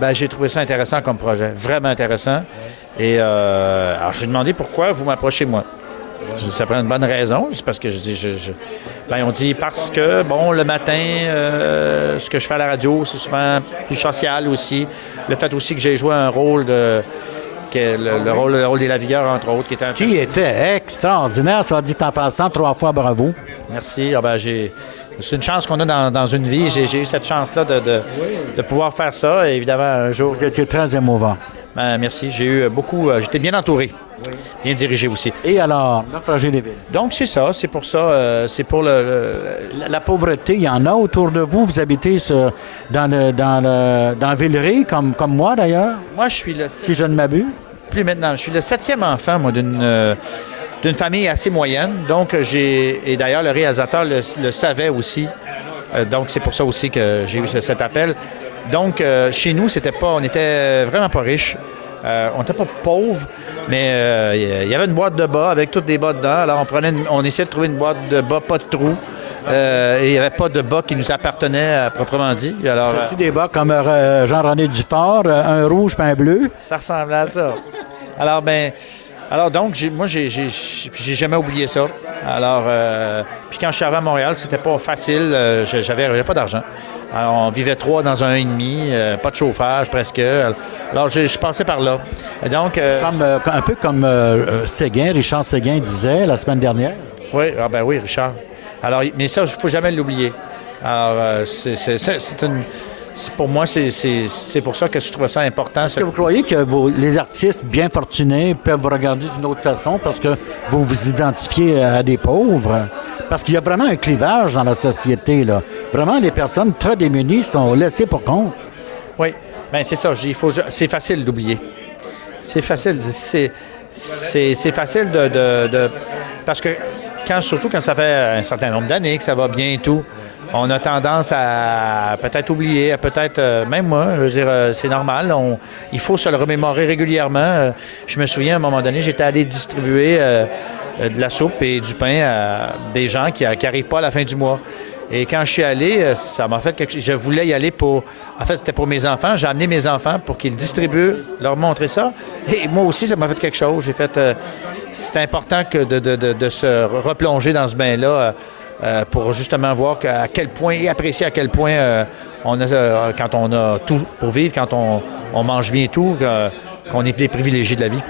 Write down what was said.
Ben, j'ai trouvé ça intéressant comme projet, vraiment intéressant. Et alors, j'ai demandé pourquoi vous m'approchez moi. Ça prend une bonne raison, c'est parce que je dis, ben, on dit parce que, bon, le matin, ce que je fais à la radio, c'est souvent plus social aussi. Le fait aussi que j'ai joué un rôle le rôle des Lavigueurs, entre autres, qui était Qui était extraordinaire, ça dit en passant 3 fois bravo. Merci. Ah ben, c'est une chance qu'on a dans une vie. J'ai eu cette chance-là de pouvoir faire ça. Et évidemment, un jour. Vous étiez très émouvant. Ben, merci. J'ai eu beaucoup. J'étais bien entouré. Bien dirigé aussi. Et alors, naufragé des villes. Donc, c'est ça. C'est pour ça. C'est pour La pauvreté, il y en a autour de vous. Vous habitez dans Villeray, comme moi d'ailleurs. Moi, je suis si je ne m'abuse. Plus maintenant. Je suis le 7e enfant, moi, d'une famille assez moyenne. Donc, et d'ailleurs, le réalisateur le savait aussi. Donc, c'est pour ça aussi que j'ai eu cet appel. Donc, chez nous, on était vraiment pas riches. On n'était pas pauvres, mais il y avait une boîte de bas avec toutes des bas dedans. Alors, on essayait de trouver une boîte de bas, pas de trous. Et il n'y avait pas de bas qui nous appartenait proprement dit. Alors, as-tu des bas comme Jean-René Dufort, un rouge puis un bleu? Ça ressemblait à ça. Alors donc, moi, j'ai jamais oublié ça. Alors, puis quand je suis arrivé à Montréal, c'était pas facile. J'avais pas d'argent. Alors, on vivait 3 dans un et demi, pas de chauffage presque. Alors, je passais par là. Et donc, un peu comme Richard Séguin disait la semaine dernière. Oui, oui, Richard. Alors, mais ça, il ne faut jamais l'oublier. Alors, pour moi, c'est pour ça que je trouve ça important. Est-ce que vous croyez que les artistes bien fortunés peuvent vous regarder d'une autre façon parce que vous vous identifiez à des pauvres? Parce qu'il y a vraiment un clivage dans la société, là. Vraiment, les personnes très démunies sont laissées pour compte. Oui, bien c'est ça. C'est facile d'oublier. C'est facile. C'est facile de... Parce que, surtout quand ça fait un certain nombre d'années que ça va bien et tout, on a tendance à peut-être oublier, même moi, je veux dire, c'est normal. Il faut se le remémorer régulièrement. Je me souviens, à un moment donné, j'étais allé distribuer de la soupe et du pain à des gens qui n'arrivent pas à la fin du mois. Et quand je suis allé, ça m'a fait quelque chose. Je voulais y aller En fait, c'était pour mes enfants. J'ai amené mes enfants pour qu'ils distribuent, leur montrer ça. Et moi aussi, ça m'a fait quelque chose. C'est important de se replonger dans ce bain-là. Pour justement voir à quel point et apprécier à quel point quand on a tout pour vivre, quand on mange bien tout, qu'on est les privilégiés de la vie.